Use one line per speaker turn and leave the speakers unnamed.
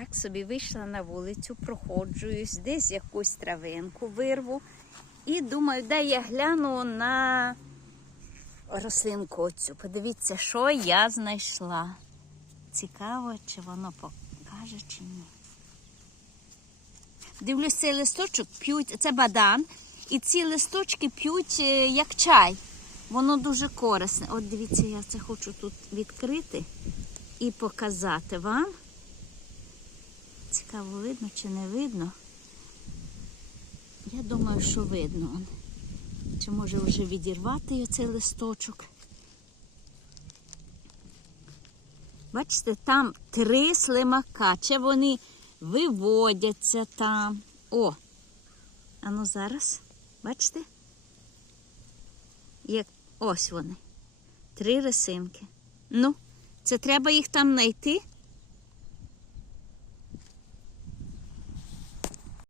так собі вийшла на вулицю, проходжуюсь, десь якусь травинку вирву. І думаю, де я гляну на рослинку оцю. Подивіться, що я знайшла. Цікаво, чи воно покаже, чи ні. Дивлюсь, цей листочок п'ють, це бадан, і ці листочки п'ють е, як чай. Воно дуже корисне. От дивіться, я це хочу тут відкрити і показати вам. Цікаво, видно чи не видно. Я думаю, що видно. Чи може вже відірвати оцей листочок? Бачите, там три слимака. Чи вони виводяться там. О! А ну зараз, бачите? Як ось вони. Три рисинки. Ну, це треба їх там знайти